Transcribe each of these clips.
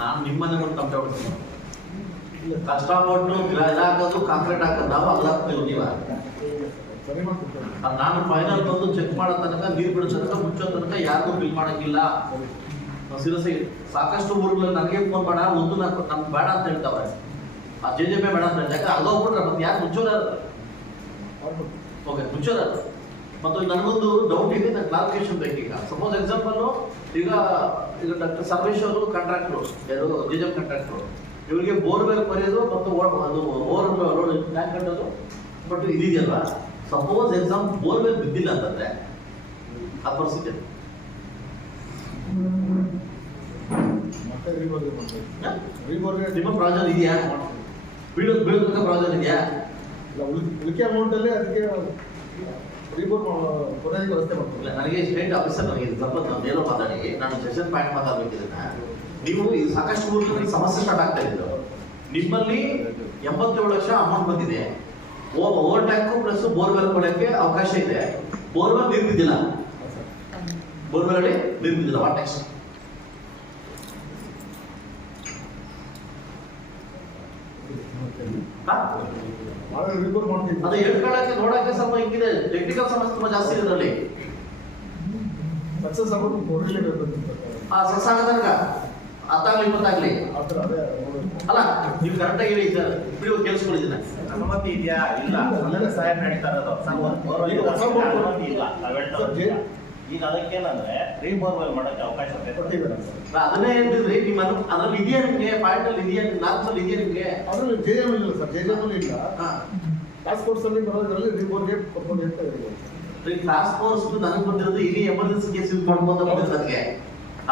ನಾನು ನಿಮ್ಮನೆ ಒಂದು ಕಂಪೇರ್ ಮಾಡ್ತೀನಿ ಕಷ್ಟಪಟ್ಟು ಗ್ರಾಜ್ ಹಾಕೋದು ಕಾಂಕ್ರೀಟ್ ಹಾಕೋದು, ನಾವು ಅಲ್ಲಾಗ್ತೀವಿ ನೀವ ನಾನು ಫೈನಲ್ ಬಂದು ಚೆಕ್ ಮಾಡೋ ತನಕ, ನೀರು ಬಿಡೋ ತನಕ, ಮುಚ್ಚೋ ತನಕ ಯಾರಿಗೂ ಬಿಲ್ ಮಾಡಂಗಿಲ್ಲ. ಸಿರಸಿ ಸಾಕಷ್ಟು ಊರುಗಳಲ್ಲಿ ನನಗೆ ಫೋನ್ ಮಾಡ ಒಂದು ನಾಲ್ಕು ನಮ್ಗೆ ಬೇಡ ಅಂತ ಹೇಳ್ತಾವೆ ಆ ಜೆ ಜೆ ಪಿ ಬೇಡ ಅಂತ ಹೇಳ್ತಾರೆ ಯಾಕಂದ್ರೆ ಅಲ್ಗೋಗ್ಬಿಟ್ರೆ ಮತ್ತೆ ಯಾರು ಮುಚ್ಚೋರ ಓಕೆ ಮುಚ್ಚೋರ ಮತ್ತು ನನಗೊಂದು ಡೌಟ್ ಇದೆ ಕ್ಲಾರಿಫಿಕೇಶನ್ ಬೇಕೀಗ. ಸಪೋಸ್ ಎಕ್ಸಾಂಪಲ್ ಈಗ ಈಗ ಡಾಕ್ಟರ್ ಸರ್ವೇಶ್ ಅವರು ಕಾಂಟ್ರಾಕ್ಟ್ರು ಯಾರು ಜಿಜಮ್ ಕಾಂಟ್ರಾಕ್ಟ್ರು ಇವರಿಗೆ ಬೋರ್ವೆಲ್ ಕೊರೆಯೋದು ಮತ್ತು ಅದು ಓವರ್ ರೋಡ್ ಟ್ಯಾಂಕ್ ಕಟ್ಟೋದು. ಬಟ್ ಇದೆಯಲ್ವಾ ಸಪೋಸ್ ಎಕ್ಸಾಮ್ ಬೋರ್ವೆಲ್ ಬಿದ್ದಿಲ್ಲ ಅಂತಂದ್ರೆ ಆ ಪರಿಸ್ಥಿತಿ ನಿಮ್ಮ ಪ್ರಾಜೆಕ್ಟ್ ಇದೆಯಾ? ಬೀಳೋದು ಬೀಳೋದಕ್ಕೆ ಪ್ರಾಜೆಕ್ಟ್ ಇದೆಯಾ? ಉಳಿಕೆ ಅಮೌಂಟ್ ಅಲ್ಲಿ ಅದಕ್ಕೆ ರೀಬೋರ್ ಕೊನೆಗೆ ವ್ಯವಸ್ಥೆ ಮಾಡ್ಬೇಕು ನನಗೆ ಸ್ಟೇಟ್ ಆಫೀಸರ್ ನನಗೆ ಇದು ಸ್ವಲ್ಪ ಏನೋ ಮಾತಾಡಿ. ನಾನು ಸೆಷನ್ ಪಾಯಿಂಟ್ ಮಾತಾಡ್ಬೇಕಿದ್ದನ್ನ ನೀವು ಈ ಸಾಕಷ್ಟು ಊರಲ್ಲಿ ಸಮಸ್ಯೆ ಸ್ಟಾರ್ಟ್ ಆಗ್ತಾ ನಿಮ್ಮಲ್ಲಿ ಎಂಬತ್ತೇಳು ಲಕ್ಷ ಅಮೌಂಟ್ ಬಂದಿದೆ. ಓವರ್ ಟ್ಯಾಂಕು ಪ್ಲಸ್ ಬೋರ್ವೆಲ್ ಕೊಡಕ್ಕೆ ಅವಕಾಶ ಇದೆ. ಬೋರ್ವೆಲ್ ನೀರು ಬಿದ್ದಿಲ್ಲ ಬೋರ್ವೆಲ್ ಅಲ್ಲಿ ನೀರು ಬಿದ್ದಿಲ್ಲ ವಾಟ್ ನೆಕ್ಸ್ಟ್ ಮಾಡ್ತೀವಿ ಅದು ಹೇಳ್ಕೊಳಕ್ಕೆ ನೋಡಕ್ಕೆ ಸ್ವಲ್ಪ ಹಿಂಗಿದೆ. ಟೆಕ್ನಿಕಲ್ ಸಮಸ್ಯೆ ತುಂಬಾ ಜಾಸ್ತಿ ಇದೆ ಅದರಲ್ಲಿ. ಸಕ್ಸಸ್ ಆಗೋದು ಬೋರ್ವೆಲ್ ಆ ಸಕ್ಸ್ ಆಗೋ ತನಕ. ಹತ್ತಾಗ್ಲಿ ಇಪ್ಪತ್ತಾಗ್ಲಿ ಆ ಥರ ಅಲ್ಲ ನೀವು ಕರೆಕ್ಟಾಗಿ ಹೇಳಿ ಸರ್ ಬಿಡಿ ಕೇಳಿಸ್ಕೊಂಡಿದ್ದೀನಿ ಅನುಮತಿ ಇದೆಯಾ? ಇಲ್ಲ. ಸಹಾಯ ನಡೀತಾ ಇರೋದು. ಅನುಮತಿ ಇಲ್ಲ. ನಾವ್ ಅದಕ್ಕೆ ಈಗ ಅದಕ್ಕೇನಂದ್ರೆ ರೀಬೋರ್ವೆಲ್ ಮಾಡಕ್ಕೆ ಅವಕಾಶ ಅದನ್ನೇ ಹೇಳ್ತಿದ್ರಿ ನಿಮ್ಮ ಅದ್ರಲ್ಲಿ ಇದೆಯಾ ನಿಮ್ಗೆ? ಪಾಯಿಂಟ್ ಅಲ್ಲಿ ಇದೆಯಾ ನಾಲ್ಕು ಅಲ್ಲಿ ಇದೆಯಾ ನಿಮ್ಗೆ? ಅದರಲ್ಲಿ ಜೆ ಎಂ ಇಲ್ಲ ಸರ್ ಜೆ ಎಂ ಇಲ್ಲ. ಟಾಸ್ಕ್ ಫೋರ್ಸ್ ಅಲ್ಲಿ ಬರೋದ್ರಲ್ಲಿ ರೀಬೋರ್ಗೆ ಕೊಟ್ಕೊಂಡು ಅಂತ ಹೇಳಿದ್ರು. ಈ ಟಾಸ್ಕ್ ಫೋರ್ಸ್ ನನಗೆ ಬಂದಿರೋದು ಇಡೀ ಎಮರ್ಜೆನ್ಸಿ ಕೇಸ್ ಯೂಸ್ ಮಾಡ್ಬೋದು ಬಂದಿರೋದು ನನಗೆ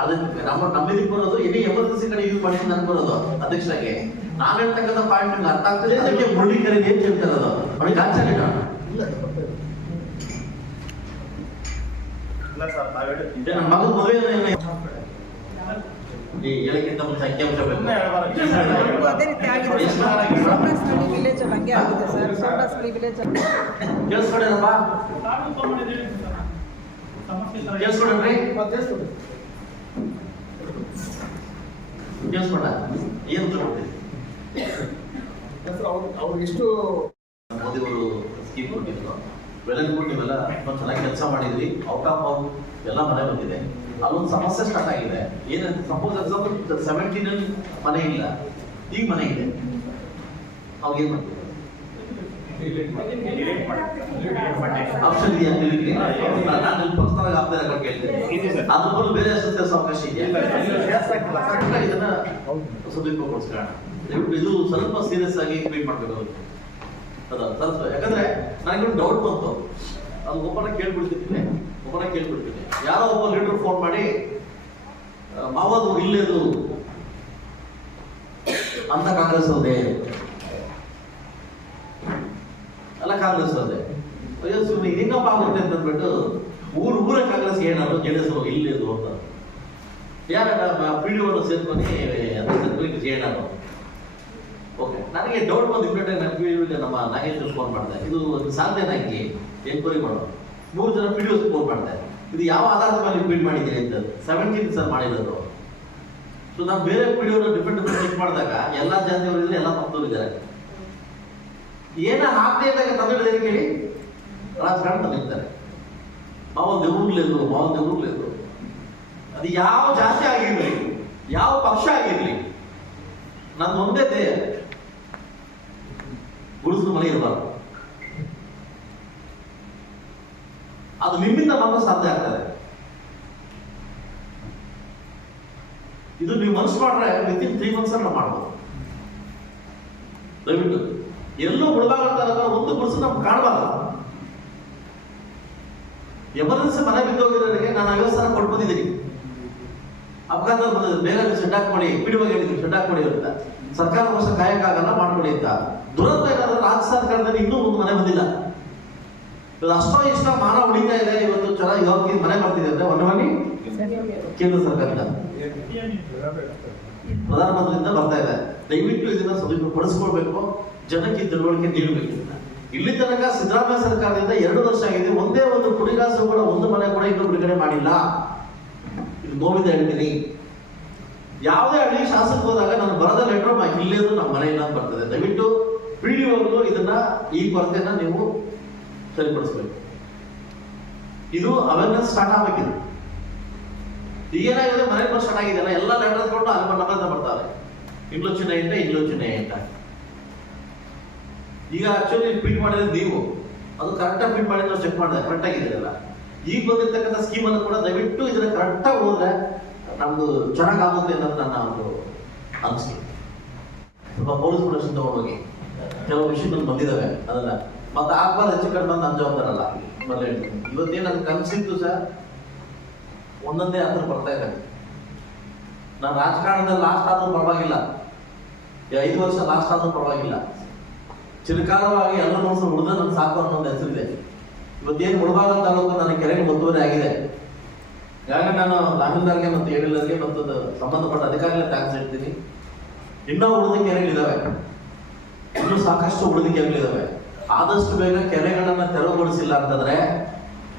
ಅದಕ್ಕೆ ನಮ್ಮ ನಮ್ಮಿದಕ್ಕೆ ಬರೋದು ಎನಿ ಎಮರ್ಜೆನ್ಸಿ ಕಡೆ ಯೂಸ್ ಮಾಡಿ ನನಗೆ ಬರೋದು ಅಧ್ಯಕ್ಷರಾಗಿ. ನಾನು ಹೇಳ್ತಕ್ಕಂಥ ಪಾಯಿಂಟ್ ನಿಮ್ಗೆ ಅರ್ಥ ಆಗ್ತದೆ ಅದಕ್ಕೆ ಮುರಳಿ ಕರೀದಿ ಅಂತ ಹೇಳ್ತಾ ಇರೋದು? ಅವನಿಗೆ ಆಚಾರ್ಯ ಇಲ್ಲ ಸರ್ ಬರ್ತಾ ಇದೆ ಇಲ್ಲ ಸರ್ ನಾವ್ ಹೇಳಿದ್ದು ನಿಜ. ನನ್ನ ಮಗನ ಮದುವೆ ಈ ಹೇಳಕ್ಕಿಂತ ಮುಂಚೆ ಅಂಕಿಅಂಶ. ಅದೇ ರೀತಿ ಆಗಿದೆ? ಸೋಮನಹಳ್ಳಿ ವಿಲೇಜ್ ಹಂಗೆ ಆಗಿದೆ ಸರ್ ಸೋಮನಹಳ್ಳಿ ವಿಲೇಜ್ ಕೇಳಿಸ್ಕೊಂಡೇನಪ್ಪ ಕೇಳಿಸ್ಕೊಂಡ್ರಿ? ಕೇಳಿಸ್ಕೊಂಡ. ಏನು ಅವ್ರು ಅವ್ರಿಗೆ ಎಷ್ಟು ಮೋದಿ ಅವರು ಸ್ಕೀಮ್ ಕೊಟ್ಟಿದ್ರು? ವೆಲನ್ಗುಡ್ ನೀವೆಲ್ಲ ತುಂಬ ಚೆನ್ನಾಗಿ ಕೆಲಸ ಮಾಡಿದ್ರಿ ಔಟ್ ಆಫ್ ಔಟ್ ಎಲ್ಲ ಮನೆ ಬಂದಿದೆ. ಅಲ್ಲೊಂದು ಸಮಸ್ಯೆ ಸ್ಟಾರ್ಟ್ ಆಗಿದೆ. ಏನಂತ ಸಪೋಸ್ ಎಕ್ಸಾಂಪಲ್ ಸೆವೆಂಟೀನ್ ಅಲ್ಲಿ ಮನೆ ಇಲ್ಲ. ಈಗ ಮನೆ ಇದೆ. ಅವಾಗ ಏನ್ ಮಾಡ್ತೀವಿ. ಆಪ್ಷನ್ ಇದೆಯಾ ನಿಮಗೆ ನಾನು ಇಲ್ಲಿ ಪರ್ಸನಲ್ ಆಗ್ತಾ ಇರೋ ಕೇಳ್ತೀನಿ. ಇದೆ ಸರ್. ಅದ್ರ ಬದಲು ಬೇರೆ ಅವಕಾಶ ಇದೆಯಾ? ಇದನ್ನ ಇದು ಸ್ವಲ್ಪ ಸೀರಿಯಸ್ ಆಗಿ ಟ್ರೀಟ್ ಮಾಡಬೇಕು ಅದ ಯಾಕಂದ್ರೆ ನನಗೆ ಡೌಟ್ ಬಂತು. ಅದು ಒಬ್ಬನ ಕೇಳ್ಬಿಡ್ತಿದ್ದೀನಿ ಒಬ್ಬನ ಕೇಳ್ಬಿಡ್ತೀನಿ ಯಾರೋ ಒಬ್ಬ ಲೀಡರ್ ಫೋನ್ ಮಾಡಿ ಮಾವದು ಇಲ್ಲೇದು ಅಂತ ಕಾಂಗ್ರೆಸ್ ಅದೇ ಅಲ್ಲ ಕಾಂಗ್ರೆಸ್ ಅದೇ ಅಯ್ಯೋ ಸುಮ್ಮನೆ ಹಿಂಗಪ್ಪ ಆಗುತ್ತೆ ಅಂತ ಅಂದ್ಬಿಟ್ಟು, ಊರು, ಊರ ಕಾಂಗ್ರೆಸ್ ಏನಾದ್ರು ಜೆ ಇಲ್ಲೇದು ಅಂತ. ಯಾರ ಪಿ ಡಿ ಒನ್ನು ಸೇರ್ಕೊಂಡು ಅದನ್ನ ಸೇರ್ಕೊಂಡು ಜೇಡಾರು ಓಕೆ ನನಗೆ ಡೌಟ್ ಬಂದು ಇಮ್ಮಿಡಿಯೇಟ್ ನಮ್ಮ ನಾಗೇಶ್ ಫೋನ್ ಮಾಡಿದೆ ಇದು ಒಂದು ಸಾಧ್ಯನಾ ಹಿಂಗೆ ಎನ್ಕ್ವೈರಿ ಮಾಡೋ ಮೂರು ಜನ ಪಿ ಫೋನ್ ಮಾಡ್ತಾರೆ. ಇದು ಯಾವ ಆಧಾರದ ಮೇಲೆ ಬಿಲ್ಡ್ ಮಾಡಿದ್ದೀರಿ ಅಂತ. ಸೆವೆಂಟೀನ್ ಸರ್ ಮಾಡಿರೋದು. ಸೊ ನಾನು ಬೇರೆ ಡಿ ಡಿಫ್ರೆಂಟ್ ಡಿಫ್ರೆಂಟ್ ಚೆಕ್ ಮಾಡಿದಾಗ, ಎಲ್ಲ ಜಾತಿಯವರು ಇದ್ದಾರೆ ಎಲ್ಲ ಇದ್ದಾರೆ ಏನ ಹಾಕದೇ ಇದ್ದಾಗ ತಂದಿಡೋದು ಕೇಳಿ ರಾಜಕಾರಣ ತಂದಿರ್ತಾರೆ ಮಾವನ್ ದೇವ್ರಲೇದು ಮಾವನ್ ದೇವ್ರಲೇದು ಅದು ಯಾವ ಜಾತಿ ಆಗಿರಲಿ, ಯಾವ ಪಕ್ಷ ಆಗಿರಲಿ ನನ್ನ ಒಂದೇ ಧ್ಯೇಯ. ಗುಡಿಸಲು ಮನೆ ಇರಬಾರ್ದು. ಅದು ನಿಮ್ಮಿಂದ ಮಾತ್ರ ಸಾಧ್ಯ ಆಗ್ತದೆ. ಇದು ನೀವು ಮನಸ್ಸು ಮಾಡ್ರೆ ವಿತಿನ್ ತ್ರೀ ಮಂತ್ಸ್ ನಾವು ಮಾಡ್ಬೋದು. ದಯವಿಟ್ಟು. ಎಲ್ಲೂ ಮುಳುಗಾಗ್ತಾರೆ ಒಂದು ಗುಡಿಸಲು ನಮ್ಗೆ ಕಾಣಬಾರ್ದು. ಎಮರ್ಜೆನ್ಸಿ ಮನೆ ಬಿದ್ದೋಗಿರೋರಿಗೆ ನಾನು ಸಾವಿರ ಕೊಟ್ಟು ಬಂದಿದ್ದೀನಿ ಅಪಘಾತ ಬಂದಿದೆ ಬೇಗ ಶೆಡ್ ಹಾಕ್ಕೊಡಿ ಬಿಡುವಾಗ ಹೇಳಿದ್ರು ಶೆಡ್ ಹಾಕ್ಕೊಡಿ ಅಂತ. ಸರ್ಕಾರ ವರ್ಷ ಕಾಯಕ್ಕಾಗಲ್ಲ ಮಾಡ್ಕೊಳ್ಳಿ ಅಂತ. ದುರಂತ ಏನಾದ್ರೆ ರಾಜ್ಯ ಸರ್ಕಾರದಲ್ಲಿ ಇನ್ನೂ ಒಂದು ಮನೆ ಬಂದಿಲ್ಲ. ಅಷ್ಟೋ ಇಷ್ಟ ಮಾನ ಉಳಿತಾ ಇದೆ, ಇವತ್ತು ಚೆನ್ನಾಗಿ ಹೋಗಿ ಮನೆ ಬರ್ತಿದೆ ಅಂದ್ರೆ ಒಂದು ಮನಿ ಕೇಂದ್ರ ಸರ್ಕಾರದಿಂದ. ಪ್ರಧಾನಮಂತ್ರಿಯಿಂದ ಬರ್ತಾ ಇದೆ. ದಯವಿಟ್ಟು ಇದನ್ನ ಸದುಪಯೋಗ ಪಡಿಸ್ಕೊಳ್ಬೇಕು ಜನಕ್ಕೆ ತಿಳುವಳಿಕೆ ನೀಡಬೇಕು. ಇಲ್ಲಿ ತನಕ ಸಿದ್ದರಾಮಯ್ಯ ಸರ್ಕಾರದಿಂದ ಎರಡು ವರ್ಷ ಆಗಿದೆ. ಒಂದೇ ಒಂದು ಕುಡಿಗಾಸು ಕೂಡ ಒಂದು ಮನೆ ಕೂಡ ಇನ್ನೂ ಬಿಡುಗಡೆ ಮಾಡಿಲ್ಲ. ಇದು ನೋವಿದೆ ಹೇಳ್ತೀನಿ ಯಾವುದೇ ಹಳ್ಳಿ ಶಾಸಕ ಹೋದಾಗ ನಾನು ಬರದ ಲೆಟರ್ ಇಲ್ಲೇದು ನಮ್ಮ ಮನೆಯಿಂದ ಇಲ್ಲ ಬರ್ತದೆ. ದಯವಿಟ್ಟು ಪಿ ಡಿ ಇದನ್ನ ಈ ಕೊರತೆನ ನೀವು ಸರಿಪಡಿಸ್ಬೇಕು. ಇದು ಅವೇರ್ನೆಸ್ ಸ್ಟಾರ್ಟ್ ಆಗಬೇಕಿದೆ. ಈಗೇನಾಗಿದೆ ಮನೆ ಬಂದು ಸ್ಟಾರ್ಟ್ ಆಗಿದೆಯಲ್ಲ ಎಲ್ಲ ಲೆಟರ್ ಕೊಟ್ಟು ಅಲ್ಲಿ ನಮ್ಮ ಬಂದ ಬರ್ತಾರೆ. ಇಂಗ್ಲೋಚನೆ ಇಂದ ಚಿನ್ನ ಅಂತ ಈಗ ಆಕ್ಚುಲಿ ಫಿಟ್ ಮಾಡಿದ್ರೆ ನೀವು. ಅದು ಕರೆಕ್ಟಾಗಿ ಆಗಿ ಮಾಡಿ ನಾವು ಚೆಕ್ ಮಾಡಿದೆ ಕರೆಕ್ಟ್ ಆಗಿದೆಯಲ್ಲ ಈಗ ಬಂದಿರತಕ್ಕಂಥ ಸ್ಕೀಮ್ ಅನ್ನು ಕೂಡ ದಯವಿಟ್ಟು ಇದನ್ನ ಕರೆಕ್ಟಾಗಿ ಹೋದ್ರೆ ನಮ್ದು ಚೆನ್ನಾಗಾಗುತ್ತೆ ಅನ್ನೋದು ನನ್ನ ಒಂದು ಅನಿಸಿಕೆ ಸ್ವಲ್ಪ ಪೊಲೀಸ್ ಪ್ರೊಡಕ್ಷನ್ ತಗೊಂಡೋಗಿ ಕೆಲವು ವಿಷಯಗಳು ಬಂದಿದ್ದಾವೆ ಅದನ್ನ. ಮತ್ತೆ ಆಗ್ಬಾರ್ದು ಹೆಚ್ಚು ಕಡಿಮೆ ನನ್ನ ಜವಾಬ್ದಾರಲ್ಲ. ಮೊದಲು ಹೇಳ್ತೀನಿ. ಇವತ್ತೇನು ನನ್ಗೆ ಕನಸಿತ್ತು ಸರ್, ಒಂದೊಂದೇ ಹತ್ರ ಬರ್ತಾ ಇದ್ದಾರೆ ನಾನು ರಾಜಕಾರಣದಲ್ಲಿ ಲಾಸ್ಟ್ ಆದ್ರೂ ಪರವಾಗಿಲ್ಲ. ಐದು ವರ್ಷ ಲಾಸ್ಟ್ ಆದ್ರೂ ಪರವಾಗಿಲ್ಲ. ಚಿರಕಾಲವಾಗಿ ಎಲ್ಲ ಮನಸ್ಸು ಉಳಿದ ನನ್ನ ಸಾಕು ಅನ್ನೋ ಒಂದು ಹೆಸರಿದೆ. ಇವತ್ತೇನು ಮುಳಬಾಗ ತಾಲೂಕು ನನ್ನ ಕೆರೆಗೆ ಒತ್ತುವರಿ ಆಗಿದೆ. ಈಗಾಗಲೇ ನಾನು ತಹಸೀಲ್ದಾರ್ಗೆ ಮತ್ತು ಏರಿಯಲ್ಗೆ ಮತ್ತು ಸಂಬಂಧಪಟ್ಟ ಅಧಿಕಾರಿಗಳ ಟ್ಯಾಕ್ಸ್ ಹೇಳ್ತೀನಿ. ಇನ್ನೂ ಉಳಿದ ಕೆರೆಗಳಿದ್ದಾವೆ ಇನ್ನೂ ಸಾಕಷ್ಟು ಉಳಿದ ಕೆರೆಗಳಿದ್ದಾವೆ ಆದಷ್ಟು ಬೇಗ ಕೆರೆಗಳನ್ನು ತೆರವುಗೊಳಿಸಿಲ್ಲ ಅಂತಂದ್ರೆ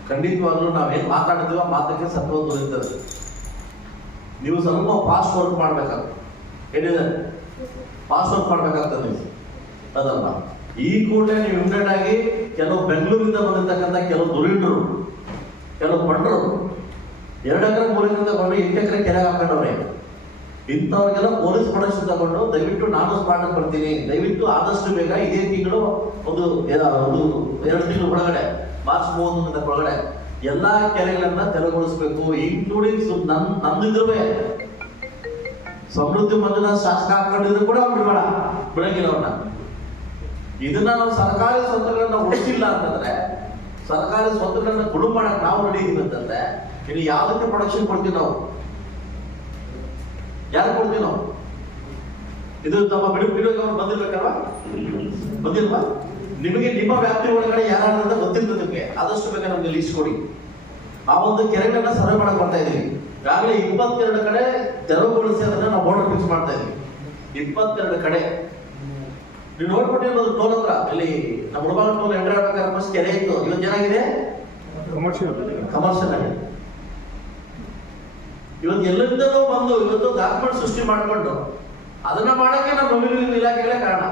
ಖಂಡಿತವಾಗ್ಲೂ ನಾವೇನು ಮಾತಾಡ್ತೀವೋ ಮಾತಕ್ಕೆ ಸತ್ವ ದೊರೆಯುತ್ತದೆ. ನೀವು ಸ್ವಲ್ಪ ಫಾಸ್ಟ್ ವರ್ಕ್ ಮಾಡ್ಬೇಕಾಗ್ತದೆ ಏನಿದೆ? ಫಾಸ್ಟ್ ವರ್ಕ್ ಮಾಡ್ಬೇಕಾಗ್ತದೆ ನೀವು. ಅದಲ್ಲ. ಈ ಕೂಡಲೇ ನೀವು ಇಮ್ಮಿಡಿಯೇಟ್ ಆಗಿ ಕೆಲವು ಬೆಂಗಳೂರಿಂದ ಬಂದಿರ್ತಕ್ಕಂಥ ಕೆಲವು ದುರೀಣರು ಕೆಲವು ಭಟ್ರು ಎರಡು ಎಕರೆ ಮೂರು ಎಕರೆ ತಗೊಂಡು ಎಂಟು ಎಕರೆ ಕೆರೆ ಹಾಕೊಂಡವ್ರೆ. ಇಂಥವ್ರಿಗೆಲ್ಲ ಪೊಲೀಸ್ ಪ್ರೊಡಕ್ಷನ್ ತಗೊಂಡು ದಯವಿಟ್ಟು ನಾನು ಸ್ಪಾಟ್ ಬರ್ತೀನಿ. ದಯವಿಟ್ಟು ಆದಷ್ಟು ಬೇಗ ಇದೇ ತಿಂಗಳು ಒಂದು ಒಂದು ಎರಡು ತಿಂಗಳು ಒಳಗಡೆ, ಮಾರ್ಚ್ ಮೂವತ್ತೊಂದರ ಒಳಗಡೆ ಎಲ್ಲಾ ಕೆರೆಗಳನ್ನ ತೆರವುಗೊಳಿಸಬೇಕು ಇನ್ಕ್ಲೂಡಿಂಗ್ ನನ್ ನಮ್ದಿದ್ರುವೆ. ಸಮೃದ್ಧಿ ಮಂಜುನ ಶಾಸಕ ಹಾಕೊಂಡಿದ್ರು ಕೂಡ ಬಿಡಬೇಡ ಬಿಡಂಗಿಲ್ಲವ್ರನ್ನ ಇದನ್ನ ನಾವು ಸರ್ಕಾರಿ ಸ್ವತ್ತುಗಳನ್ನ ಉಳಿಸಿಲ್ಲ ಅಂತಂದ್ರೆ, ಸರ್ಕಾರಿ ಸ್ವತ್ತುಗಳನ್ನ ಗುಳು ಮಾಡಕ್ ನಾವು ರೆಡಿ ಇದೀವಿ ಅಂತಂದ್ರೆ ಇನ್ನು ಯಾವುದಕ್ಕೆ ಪ್ರೊಡಕ್ಷನ್ ಕೊಡ್ತೀವಿ ನಾವು? ಯಾರು ಕೊಡ್ತೀವಿ ನಾವು? ಇದು ತಮ್ಮ ಬಿಡು ಬಿಡುಗ ಅವ್ರು ಬಂದಿರ್ಬೇಕಲ್ವಾ? ಬಂದಿಲ್ವಾ? ನಿಮಗೆ ನಿಮ್ಮ ವ್ಯಾಪ್ತಿ ಒಳಗಡೆ ಯಾರಾದ್ರೂ ಗೊತ್ತಿಲ್ಲ ನಿಮಗೆ. ಆದಷ್ಟು ಬೇಗ ನಮಗೆ ಲೀಸ್ಟ್ ಕೊಡಿ. ಆ ಒಂದು ಕೆರೆಗಳನ್ನ ಸರ್ವೆ ಮಾಡಕ್ ಬರ್ತಾ ಇದೀವಿ ಈಗಾಗಲೇ ಇಪ್ಪತ್ತೆರಡು ಕಡೆ ತೆರವುಗೊಳಿಸಿ ಅದನ್ನ ನಾವು ಬೋರ್ಡರ್ ಫಿಕ್ಸ್ ಮಾಡ್ತಾ ಇದೀವಿ ಇಪ್ಪತ್ತೆರಡು ಕಡೆ. ನೀವು ನೋಡ್ಬಿಟ್ಟಿರ್ಬೋದು ಟೋಲ್ ಹತ್ರ. ಇಲ್ಲಿ ನಮ್ಮ ಹುಡುಗ ಟೋಲ್ ಎಂಟ್ರಿ ಆಗ್ಬೇಕಾದ್ರೆ ಫಸ್ಟ್ ಕೆರೆ ಇತ್ತು. ಇವತ್ತು ಏನಾಗಿದೆ? ಕಮರ್ಷಿಯಲ್ ಆಗಿದೆ. ಇವತ್ತು ಎಲ್ಲರಿಂದಲೂ ಬಂದು ಇವತ್ತು ದಾಖಲೆ ಸೃಷ್ಟಿ ಮಾಡಿಕೊಂಡು ಅದನ್ನ ಮಾಡಕ್ಕೆ ನಮ್ಮ ರೆವಿನ್ಯೂ ಇಲಾಖೆಗಳೇ ಕಾರಣ.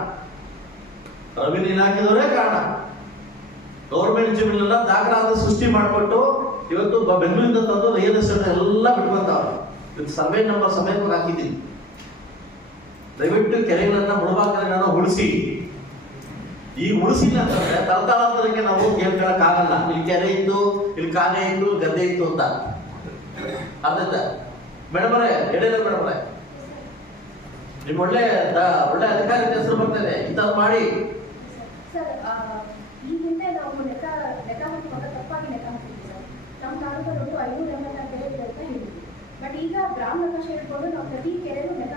ರೆವಿನ್ಯೂ ಇಲಾಖೆಯವರೇ ಕಾರಣ. ಗೌರ್ಮೆಂಟ್ ಜಮೀನೆಲ್ಲ ದಾಖಲಾದ ಸೃಷ್ಟಿ ಮಾಡಿಕೊಟ್ಟು ಇವತ್ತು ಬೆಂಗಳೂರಿಂದ ತಂದು ರಿಯಲ್ ಎಸ್ಟೇಟ್ ಎಲ್ಲ ಬಿಟ್ಕೊಂತಾವ್ರೆ ಇವತ್ತು ಸರ್ವೆ ನಂಬರ್ ಸಮೇತ ಹಾಕಿದ್ದೀನಿ. ದಯವಿಟ್ಟು ಕೆರೆಗಳನ್ನ ಮುಳುಬಾಗ ಕೆರೆಗಳನ್ನ ಉಳಿಸಿ. ಈ ಉಳಿಸಿಲ್ಲ ಅಂತಂದ್ರೆ ತಲಕಾಲಾಂತರಕ್ಕೆ ನಾವು ಕೇಳ್ಕೊಳಕ್ ಆಗಲ್ಲ ಇಲ್ಲಿ ಕೆರೆ ಇತ್ತು, ಇಲ್ಲಿ ಕಾಗೆ ಇತ್ತು, ಗದ್ದೆ ಇತ್ತು ಅಂತ. ಅರ್ಥ ಮೇಡಮರೇ ಎಡೆಲ್ಲ ಮೇಡಮರೇ ನಿಮ್ ಒಳ್ಳೆ ಒಳ್ಳೆ ಅಧಿಕಾರಿ ಹೆಸರು ಬರ್ತದೆ ಇಂಥದ್ದು ಮಾಡಿ. ಸರ್ ಈ ಹಿಂದೆ ನಾವು ಲೆಕ್ಕ ಲೆಕ್ಕ ಹಾಕುವಾಗ ತಪ್ಪಾಗಿ ಲೆಕ್ಕ ಹಾಕಿದ್ವಿ ಸರ್. ನಮ್ಮ ತಾಲೂಕಲ್ಲಿ ಒಟ್ಟು ಐನೂರ ಎಂಬತ್ತಾರು ಕೆರೆ ಇದೆ ಅಂತ ಹೇಳಿದ್ವಿ. ಬಟ್ ಈಗ ಗ್ರಾಮ ನಕಾಶೆ ಹಿಡ್ಕೊಂಡು ನಾವು ಪ್ರತಿ ಕೆರೆಗೂ ಲೆಕ್ಕ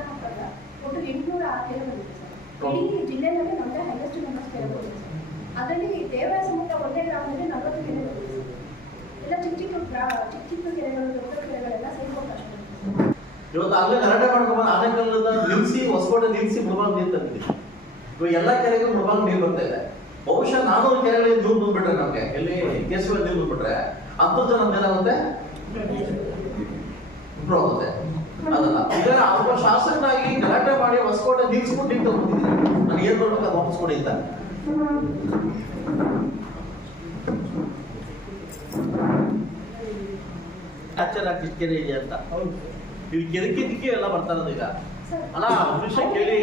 ಒಟ್ಟು ಎಂಟುನೂರ ಆರು ಕೆರೆ ಬಂದಿದೆ ಸರ್. ಇಡೀ ಜಿಲ್ಲೆಯಲ್ಲಿ ನಮ್ಮದೇ ಹೈಯೆಸ್ಟ್ ನಂಬರ್ಸ್ ಕೆರೆ ಬಂದಿದೆ ಸರ್. ಅದರಲ್ಲಿ ದೇವರ ಸಮುದ್ರ ಒಂದೇ ಗ್ರಾಮದಲ್ಲಿ ನಲವತ್ತು ಕೆರೆ ಬಂದಿದೆ ಸರ್. ಎಲ್ಲ ಚಿಕ್ಕ ಚಿಕ್ಕ ಚಿಕ್ಕ ಚಿಕ್ಕ ಕೆರೆಗಳು ದೊಡ್ಡ ದೊಡ್ಡ ಕೆರೆಗಳೆಲ್ಲ ಸೇರ್ಕೊಂಡು ಅಷ್ಟೇ ಇವತ್ತು ಅಲ್ಲೇ ಗಲಾಟೆ ಮಾಡ್ಕೊಂಡು ಆನೆಕಲ್ಲದ ನಿಲ್ಸಿ ಹೊಸಕೋಟೆ ನಿಲ್ಸಿ ಮುಳಬಾಗ ನೀರು ತಂದಿದ್ದೀವಿ ಇವಾಗ ಎಲ್ಲ ಕೆರೆಗೂ ಮುಳಬಾಗ ನೀರು ಬರ್ತಾ ಇದೆ. ಬಹುಶಃ ನಾನೂರು ಕೆರೆಗಳಿಗೆ ನೀರು ಬಂದ್ಬಿಟ್ರೆ ನಮಗೆ ಎಲ್ಲಿ ಕೇಸುವ ನೀರು ಬಂದ್ಬಿಟ್ರೆ ಹತ್ತು ಜನ ಏನಾಗುತ್ತೆ ಇಂಪ್ರೂವ್ ಆಗುತ್ತೆ. ಅದಲ್ಲ. ಒಬ್ಬ ಶಾಸಕನಾಗಿ ಗಲಾಟೆ ಮಾಡಿ ಹೊಸಕೋಟೆ ನಿಲ್ಸ್ಬಿಟ್ಟು ನಿಂತು ಬಂದಿದ್ದೀನಿ ನಾನು ಏನ್ ಮಾಡ್ಬೇಕು ಅದು ವಾಪಸ್ ಕೊಡಿ ಅಂತ. ಅಚ್ಚರ ಕೆರೆ ಇದೆ ಅಂತ. ಇದು ಕೆದಕಿ ದಿಕ್ಕಿ ಎಲ್ಲ ಬರ್ತಾರದು ಈಗ. ಸರ್ ಅಲ್ಲ ಒಂದು ವಿಷಯ ಕೇಳಿ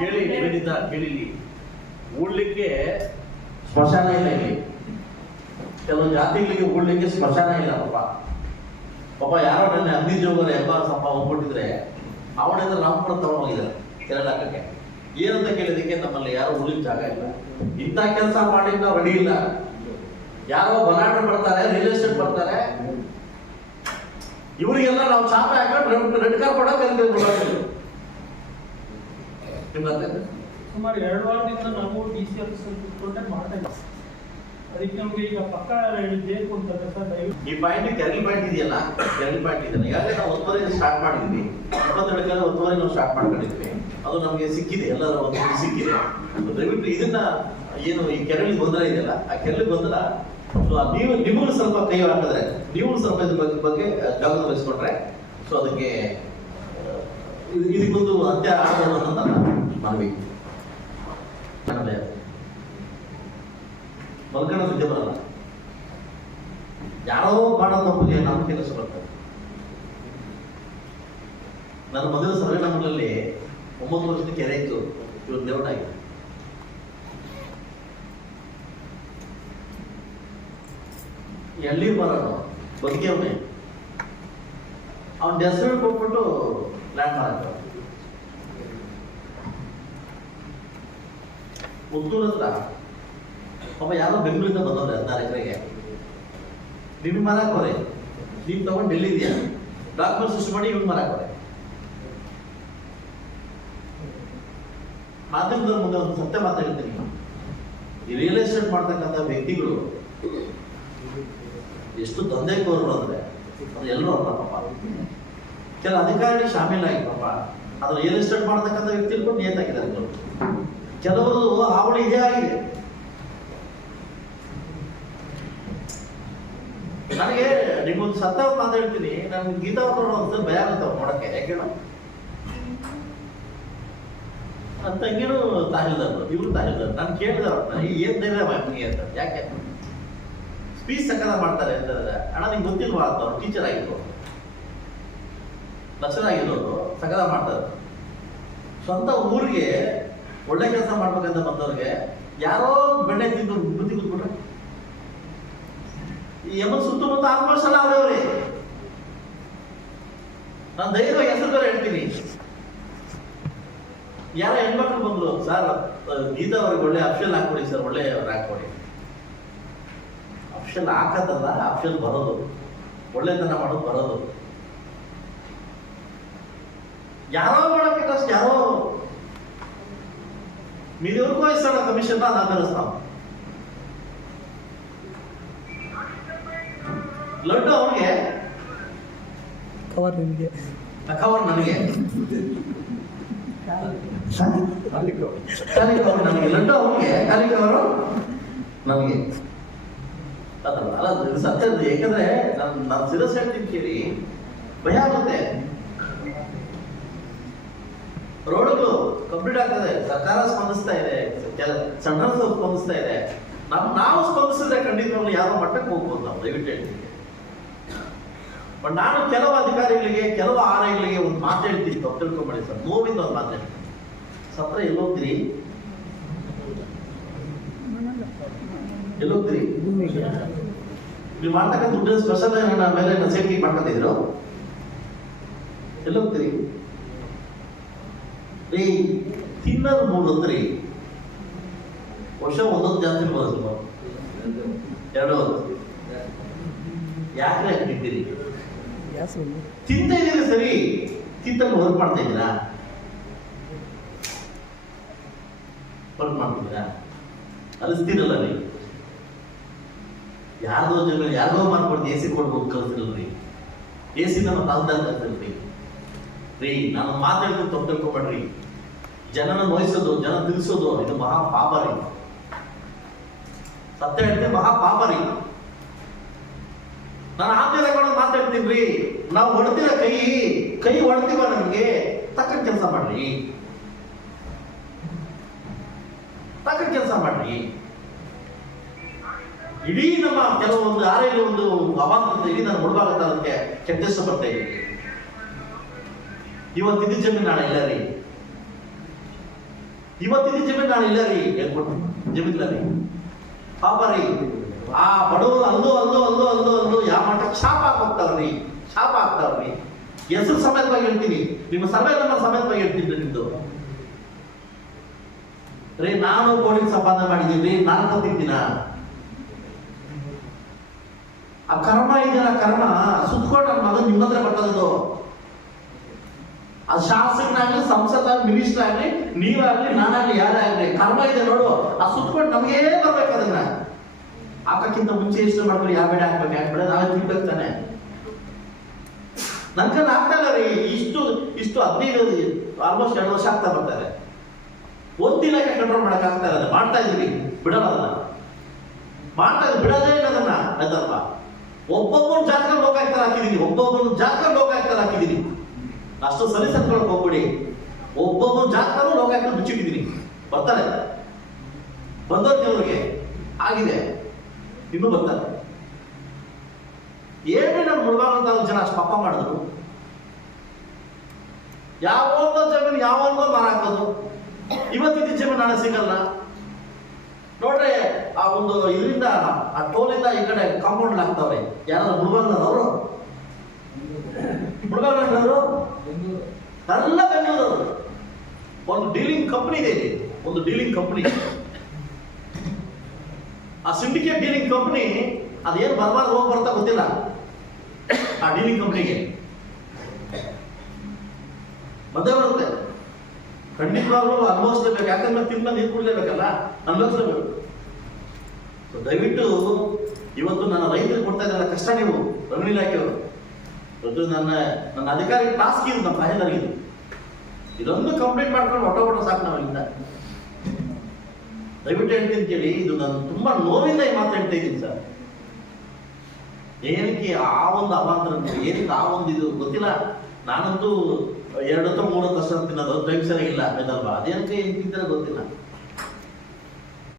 ಕೇಳಿ ನಿವೇದಿತ ಕೇಳಿಲಿ. ಉಳ್ಲಿಕ್ಕೆ ಸ್ಮಶಾನ ಇಲ್ಲ ಇಲ್ಲಿ. ಕೆಲವು ಜಾತಿಗಳಿಗೆ ಉಳ್ಲಿಕ್ಕೆ ಸ್ಮಶಾನ ಇಲ್ಲ ಪಾಪ. ಪಾಪ ಯಾರೋ ನನ್ನ ಅಗ್ನಿ ಜೋಗರ ಎಂಬ ಸಪ್ಪ ಹೋಗ್ಬಿಟ್ಟಿದ್ರೆ ಅವನಿಂದ ರಾಮಪುರ ತಗೊಂಡೋಗಿದ್ದಾರೆ ಕೆರೆ ಹಾಕಕ್ಕೆ ಏನಂತ ಕೇಳಿದಕ್ಕೆ ನಮ್ಮಲ್ಲಿ ಯಾರು ಉಳಿದ ಜಾಗ ಇಲ್ಲ. ಇಂಥ ಕೆಲಸ ಮಾಡಿ ನಾವು ರೆಡಿ ಇಲ್ಲ. ಯಾರೋ ಬಲಾಟ ಬರ್ತಾರೆ ರಿಯಲ್ ಎಸ್ಟೇಟ್ ಬರ್ತಾರೆ ಇವರಿಗೆಲ್ಲ ನಾವು ಚಾಪೆ ಹಾಕೊಂಡು ರೆಡ್ ಕಾರ್ ಕೊಡ? ಸುಮಾರು ಎರಡು ವಾರದಿಂದ ನಾವು ಡಿ ಸಿ ಆಫೀಸ್ ಕುತ್ಕೊಂಡೆ ಮಾಡ್ತಾ ಇದ್ದೀವಿ. ಅದಕ್ಕೆ ನಮ್ಗೆ ಈಗ ಪಕ್ಕ ಬೇಕು ಅಂತ ಈ ಪಾಯಿಂಟ್ ಕೆರಳಿ ಪಾಯಿಂಟ್ ಇದೆಯಲ್ಲ ಕೆರಳಿ ಪಾಯಿಂಟ್ ಇದೆಯಲ್ಲ ಯಾಕೆ ನಾವು ಒತ್ತುವರಿ ಸ್ಟಾರ್ಟ್ ಮಾಡಿದ್ವಿ. ಇಪ್ಪತ್ತೆರಡು ಕೆಲ ಒತ್ತುವರಿ ನಾವು ಸ್ಟಾರ್ಟ್ ಮಾಡ್ಕೊಂಡಿದ್ವಿ. ಅದು ನಮಗೆ ಸಿಕ್ಕಿದೆ ಎಲ್ಲರ ಒಂದು ಸಿಕ್ಕಿದೆ. ದಯವಿಟ್ಟು ಇದನ್ನ ಏನು ಈ ಕೆರಳಿ ಗೊಂದಲ ಇದೆಯಲ್ಲ ಆ ಕೆರಳಿ ಗೊಂದಲ ನೀವು ನಿಮಗೂ ಸ್ವಲ್ಪ ಕೈ ಹಾಕಿದ್ರೆ ನೀವು ಸ್ವಲ್ಪ ಇದ್ರ ಬಗ್ಗೆ ಬಗ್ಗೆ ಜಾಗೃತಿ ವಹಿಸ್ಕೊಂಡ್ರೆ ಸೊ ಅದಕ್ಕೆ ಇದಕ್ಕೊಂದು ಅಂತ್ಯ ಆಗಬಹುದು ಅಂತ ಮನವಿ. ಮಲ್ಕಣ ಸುದ್ದಿ ಬರಲ್ಲ. ಯಾರೋ ಮಾಡೋ ತಪ್ಪಿಗೆ ನಮ್ಮ ಕೆಲಸ ಬರ್ತದೆ. ನನ್ನ ಮೊದಲ ಸರ್ವೆ ನಮ್ಮಲ್ಲಿ ಒಂಬತ್ತು ವರ್ಷದ ಕೆರೆ ಇತ್ತು. ಇವತ್ತು ದೇವಟಾಗಿದೆ ಎಲ್ಲಿ ಬದುಕಿ ಬದುಕಿಯವನೇ ಅವನ ಹೆಸರು ಕೊಟ್ಬಿಟ್ಟು ಲ್ಯಾಂಡ್ ಮಾರ್ಕ್ ಪುತ್ತೂರ್ ಹತ್ರ. ಒಬ್ಬ ಯಾರೋ ಬೆಂಗಳೂರಿಂದ ಬಂದವ್ರೆ ಹದಿನಾರು ಎಕರೆಗೆ. ನಿನ್ನ ಮಾರಾಕ್ ಬರೀ ನೀನ್ ತಗೊಂಡು ಡೆಲ್ಲಿ ಇದೆಯಾ ಡಾಕ್ಯುಮೆಂಟ್ ಸೃಷ್ಟಿ ಮಾಡಿ ಇವ್ನು ಮಾರಾಕ್ ಬರೀ ಮಾಧ್ಯಮದವ್ರ ಮುಂದೆ ಒಂದು ಸತ್ಯ ಮಾತಾಡ್ತೀನಿ ಈ ರಿಯಲ್ ಎಸ್ಟೇಟ್ ಮಾಡ್ತಕ್ಕಂಥ ವ್ಯಕ್ತಿಗಳು ಎಷ್ಟು ದಂಧೆಕೋರರು ಅಂದ್ರೆ ಅದು ಎಲ್ಲರೂ ಅಲ್ಲ ಪಾಪ. ಕೆಲ ಅಧಿಕಾರಿಗಳು ಶಾಮೀಲಾಗಿ ಪಾಪ. ಅದು ರಿಯಲ್ ಎಸ್ಟೇಟ್ ಮಾಡ್ತಕ್ಕಂಥ ವ್ಯಕ್ತಿಗಳು ನಿಯತಾಗಿದ್ದಾರೆ ಕೆಲವರು. ಹಾವಳಿ ಇದೇ ಆಗಿದೆ. ನನಗೆ ನಿಮ್ಗೊಂದು ಸತ್ತ ಮಾತು ಹೇಳ್ತೀನಿ. ನನ್ಗೆ ಗೀತಾ ನೋಡುವಂತ ಭಯ ಆಗುತ್ತೆ ನೋಡಕ್ಕೆ. ಯಾಕೆ? ನನ್ನ ತಂಗಿನೂ ತಾಯಿಲ್ದಾರ ಇವ್ರು ತಾಯಿಲ್ದಾರ ನಾನು ಕೇಳಿದವ್ರ ಏನ್ ಧೈರ್ಯ ನಿಮಗೆ ಅಂತ. ಯಾಕೆ? ಸ್ಪೀಚ್ ಸಕಲ ಮಾಡ್ತಾರೆ ಅಂತಂದ್ರೆ ಹಣ ನಿಮ್ಗೆ ಗೊತ್ತಿಲ್ವಾ? ಅಂತ ಅವ್ರು ಟೀಚರ್ ಆಗಿದ್ರು. ಲಕ್ಷಣ ಆಗಿರೋರು ಸಕಲ ಮಾಡ್ತಾರೆ. ಸ್ವಂತ ಊರಿಗೆ ಒಳ್ಳೆ ಕೆಲಸ ಮಾಡ್ಬೇಕಂತ ಬಂದವ್ರಿಗೆ ಯಾರೋ ಬೆಣ್ಣೆ ತಿಂದು ಬುದ್ಧಿ ಕೂತ್ಬಿಟ್ರೆ ಎಮ್ಮ ಸುತ್ತಮುತ್ತ ಆಲ್ಮೋಸ್ಟ್ ಎಲ್ಲ ನಾನ್ ನಾನು ಧೈರ್ಯವಾಗಿ ಹೆಸರು ಹೇಳ್ತೀನಿ. ಯಾರ ಹೆಣ್ಮಕ್ಳು ಬಂದ್ರು, ಸರ್ ಗೀತಾ ಅವ್ರಿಗೆ ಒಳ್ಳೆ ಅಪ್ಷನ್ ಹಾಕೊಡಿ ಸರ್, ಒಳ್ಳೆ ಹಾಕೊಡಿ ಅಫ್ಷಲ್ ಹಾಕದಲ್ಲ ಅಫ್ಷಲ್ ಬರೋದು ಒಳ್ಳೆತನ ಮಾಡೋದು ಬರೋದು ಯಾರೋ ಮಾಡಬೇಕಷ್ಟು ಯಾರೋ మీరెవరికో ఇస్తాడు కమిషన్ నా పిలుస్తాం ಲಡ್ಡು ಅವನಿಗೆ ಕವರ್ ನಿಮಗೆ ಕವರ್ ನನಗೆ ಖಾಲಿ ಕವರ್ ನನಗೆ ಲಡ್ಡು ಅವನಿಗೆ ಖಾಲಿ ಕವರು ನನಗೆ ಅದಲ್ಲ ಅಲ್ಲ ಸತ್ಯದ್ದು. ಯಾಕಂದ್ರೆ ನಾನು ನಾನು ಸಿರಸ್ ಹೇಳ್ತೀನಿ ಕೇಳಿ, ಭಯ ಆಗುತ್ತೆ. ರೋಡ್ಗಳು ಕಂಪ್ಲೀಟ್ ಆಗ್ತದೆ. ಸರ್ಕಾರ ಸ್ಪಂದಿಸ್ತಾ ಇದೆ. ಸಣ್ಣ ಸ್ಪಂದಿಸ್ತಾ ಇದೆ. ನಮ್ ನಾವು ಸ್ಪಂದಿಸಿದ್ರೆ ಖಂಡಿತ ಯಾರೋ ಮಟ್ಟಕ್ಕೆ ಹೋಗ್ಬೋದು ನಾವು, ದಯವಿಟ್ಟು ಹೇಳ್ತೀನಿ ಬಟ್ ನಾನು ಕೆಲವು ಅಧಿಕಾರಿಗಳಿಗೆ, ಕೆಲವು ಆರೈಗಳಿಗೆ ಒಂದು ಮಾತು ಹೇಳ್ತೀನಿ. ತಪ್ಪು ತಿಳ್ಕೊಂಬೇಡಿ ಸರ್. ನೋವಿಂದ ಒಂದು ಮಾತು ಹೇಳ್ತೀನಿ. ಸತ್ರ ಎಲ್ಲೋಗ್ತೀರಿ? ಎಲ್ಲೋಗ್ತೀರಿ? ನೀವು ಮಾಡ್ತಕ್ಕಂಥ ದುಡ್ಡು ಸ್ಪೆಷಲ್ ನನ್ನ ಮೇಲೆ ಸೇಫ್ಟಿ ಮಾಡ್ಕೊತಿದ್ರು? ಎಲ್ಲೋಗ್ತೀರಿ? ರೀ ತಿನ್ನೋದು ಮೂರು ಹೊತ್ರಿ ವರ್ಷ ಒಂದೊಂದು ಜಾಸ್ತಿ ಬರೋದು ಎರಡು ಹೊತ್ತು ಯಾಕೆ ಗ್ಯಾಸ್ ತಿಂತ ಇದ್ದೀರಿ ಸರಿ? ತಿಂತಲ್ಲಿ ವರ್ಕ್ ಮಾಡ್ತಾ ಇದ್ದೀರಾ? ವರ್ಕ್ ಮಾಡ್ತಿದ್ದೀರಾ? ಅನಿಸ್ತಿರಲ್ಲ ರೀ ಯಾರ್ದೋ ಜನ ಯಾರೋ ಮಾಡ್ಕೊಂಡು ಎ ಸಿ ಕೊಡ್ಬೋದು ಕಲ್ತಿರಲ್ರಿ ಎ ಸಿ ನಮ್ಮ ತಾಲ್ದಾಗ ಕಲ್ತಿಲ್ರಿ. ರೀ ನಾನು ಮಾತಾಡಿದ್ರೆ ತಪ್ಪು ತಿಳ್ಕೊಬೇಡ್ರಿ. ಜನನ ನೋಯಿಸೋದು ಜನ ತಿಳಿಸೋದು ಇದು ಮಹಾ ಪಾಪ ರೀ. ಸತ್ಯ ಹೇಳ್ತೀನಿ, ಮಹಾ ಪಾಪ ರೀ. ನಾನು ತಗೊಂಡು ಮಾತಾಡ್ತೀನಿ ರೀ. ನಾವು ಹೊಡ್ತಿರ ಕೈ ಕೈ ಹೊಡ್ತೀವ ನಮ್ಗೆ? ತಕ್ಕ ಕೆಲಸ ಮಾಡ್ರಿ. ತಕ್ಕ ಕೆಲಸ ಮಾಡ್ರಿ. ಇಡೀ ನಮ್ಮ ಕೆಲವೊಂದು ಆರೇಲಿ ಒಂದು ಅವಾಂತರ ಇಡೀ ನಾನು ಮುಳುಗಾಗುತ್ತೆ ಅದಕ್ಕೆ ಕೆಟ್ಟಷ್ಟು ಬರ್ತಾ ಇದ್ದೀನಿ ಇವತ್ತಿದ್ದು ಜಮೀನು ನಾಳೆ ಇಲ್ಲ ರೀ. ಇವತ್ತಿದ್ದು ಜಮೀನು ನಾಳೆ ಇಲ್ಲ ರೀ. ಹೇಳ್ಬಿಟ್ಟು ಜಮೀನಿಲ್ಲ ರೀ. ಪಾಪ ರೀ ಆ ಬಡವರು ಅಂದು ಅಂದು ಅಂದು ಅಂದು ಅಂದು ಯಾವ ಮಟ್ಟ ಶಾಪ ಹಾಕ್ತಾವ್ರಿ ಶಾಪ ಹಾಕ್ತಾವ್ರಿ ಹೆಸರು ಸಮೇತವಾಗಿ ಹೇಳ್ತೀನಿ. ನಿಮ್ಮ ಸಭೆ ನಮ್ಮ ಸಮೇತವಾಗಿ ಹೇಳ್ತೀನಿ ನಿಮ್ದು. ರೀ, ನಾನು ಕೋಟಿ ಸಂಪಾದನೆ ಮಾಡಿದ್ದೀನಿ ನಾನು ಕೊಟ್ಟಿದ್ದೀನ ಆ ಕರ್ಮ ಇದೆಯಲ್ಲ ಕರ್ಮ ಸುತ್ಕೊಂಡು ಅದು ನಿಮ್ಮ ಹತ್ರ ಬರ್ತದದು. ಆ ಶಾಸಕನಾಗ್ಲಿ ಸಂಸದ ಮಿನಿಸ್ಟರ್ ಆಗ್ಲಿ ನೀವಾಗ್ಲಿ, ನಾನಾಗ್ಲಿ ಯಾರೇ ಆಗ್ಲಿ ಕರ್ಮ ಇದೆ ನೋಡು. ಆ ಸುತ್ಕೊಂಡು ನಮಗೇ ಬರ್ಬೇಕು ಅದನ್ನ. ಆಕಕ್ಕಿಂತ ಮುಂಚೆ ಎಷ್ಟು ಮಾಡ್ಕೊಂಡು ಯಾವ ಬೇಡ ಹಾಕ್ಬೇಕು ಯಾಕೆ ಬೇಡ, ನಾವೇ ತಿನ್ಬೇಕು ತಾನೆ. ನನ್ ಕಣ್ಣು ಆಗ್ತಾ ರೀ, ಇಷ್ಟು ಇಷ್ಟು ಹದಿನೈದು ಆಲ್ಮೋಸ್ಟ್ ಎರಡು ವರ್ಷ ಆಗ್ತಾ ಬರ್ತಾರೆ. ಒಂದಿಲ್ಲ ಕಂಟ್ರೋಲ್ ಮಾಡಕ್ ಆಗ್ತಾ ಇಲ್ಲ ಮಾಡ್ತಾ ಇದೀವಿ ಬಿಡಲ್ಲ ಮಾಡ್ತಾ ಬಿಡೋದೇ ಇಲ್ಲ ಅದನ್ನ ಆಯ್ತಲ್ವಾ ಒಬ್ಬೊಬ್ಬನ ಜಾತಕ ಲೋಕಾಯುಕ್ತ ಹಾಕಿದೀನಿ ಒಬ್ಬೊಬ್ಬನ ಜಾತಕ ಲೋಕಾಯುಕ್ತ ಹಾಕಿದೀನಿ ಅಷ್ಟು ಸಲಿಸತ್ಕೊಳಕ್ ಹೋಗ್ಬಿಡಿ. ಒಬ್ಬೊಬ್ಬ ಜಾತಕನೂ ಲೋಕಾಯುಕ್ತ ಬಿಚ್ಚಿಟ್ಟಿದ್ದೀನಿ ಬರ್ತಾರೆ. ಬಂದವ್ರು ಅವ್ರಿಗೆ ಆಗಿದೆ. ಇನ್ನೂ ಬರ್ತಾರೆ. ಏನೇ ನಮ್ಮ ಮುಳುಬಾಗ ಜನ ಅಷ್ಟು ಪಾಪ ಮಾಡಿದ್ರು. ಯಾವ ಜಮೀನು ಯಾವ ಮಾರಾಕೋದು ಇವತ್ತಿದ್ದ ಜಮೀನು ನಾಳೆ ಸಿಗಲ್ಲ. ಆ ಒಂದು ಇದರಿಂದ ಆ ಟೋಲಿಂದ ಈ ಕಡೆ ಕಾಂಪೌಂಡ್ ಹಾಕ್ತಾವ್ರೆ ಯಾರಾದ್ರೂ ಅವರು ಮುಳುಬಾಗ್ನವರು ಎಲ್ಲ ಬೆಂಗಳೂರು ಒಂದು ಡೀಲಿಂಗ್ ಕಂಪನಿ ಇದೆ ಒಂದು ಡೀಲಿಂಗ್ ಕಂಪನಿ ಆ ಸಿಂಡಿಕೇಟ್ ಡೀಲಿಂಗ್ ಕಂಪನಿ ಅದೇನು ಬರಬಾರ್ದು ಹೋಗಿ ಬರ್ತಾ ಗೊತ್ತಿಲ್ಲ. ಆ ಡೀಲಿಂಗ್ ಕಂಪನಿಗೆ ಬಂದೇ ಬರುತ್ತೆ. ಖಂಡಿತವಾಗ್ಲೂ ಅನುಭವಿಸ್ಲೇಬೇಕು ಯಾಕಂದ್ರೆ ತಿನ್ನ ನೀರು ಕುಡ್ಲೇಬೇಕಲ್ಲ? ಅನುಭವಿಸ್ಲೇಬೇಕು. ದಯವಿಟ್ಟು ಇವತ್ತು ನನ್ನ ರೈತರಿಗೆ ಕೊಡ್ತಾ ಇದ್ದಾರೆ ಕಷ್ಟ ನೀವು ರವಿ ಇಲಾಖೆಯವರು. ಇವತ್ತು ನನ್ನ ನನ್ನ ಅಧಿಕಾರಿ ಟಾಸ್ಕ್ ಇದು, ನಮ್ಮ ಇದು. ಇದೊಂದು ಕಂಪ್ಲೀಟ್ ಮಾಡ್ಕೊಂಡು ಹೊಟ್ಟೆ ಹೊಟ್ಟೆ ಸಾಕು ನಾವು ಇಲ್ಲಿಂದ. ದಯವಿಟ್ಟು ಹೇಳ್ತೀನಿ ಕೇಳಿ ಇದು ನಾನು ತುಂಬಾ ನೋವಿಂದ ಈ ಮಾತು ಹೇಳ್ತಾ ಇದ್ದೀನಿ ಸರ್. ಏನಕ್ಕೆ ಆ ಒಂದು ಅವಾಂತರ ಏನಕ್ಕೆ ಆ ಒಂದು ಇದು ಗೊತ್ತಿಲ್ಲ. ನಾನಂತೂ ಎರಡು ಅಥವಾ ಮೂರು ವರ್ಷ ತಿನ್ನೋದು ಟೈಮ್ ಇಲ್ಲ ಆಯ್ತಲ್ವಾ ಅದೇನಕ್ಕೆ ಏನು ಗೊತ್ತಿಲ್ಲ.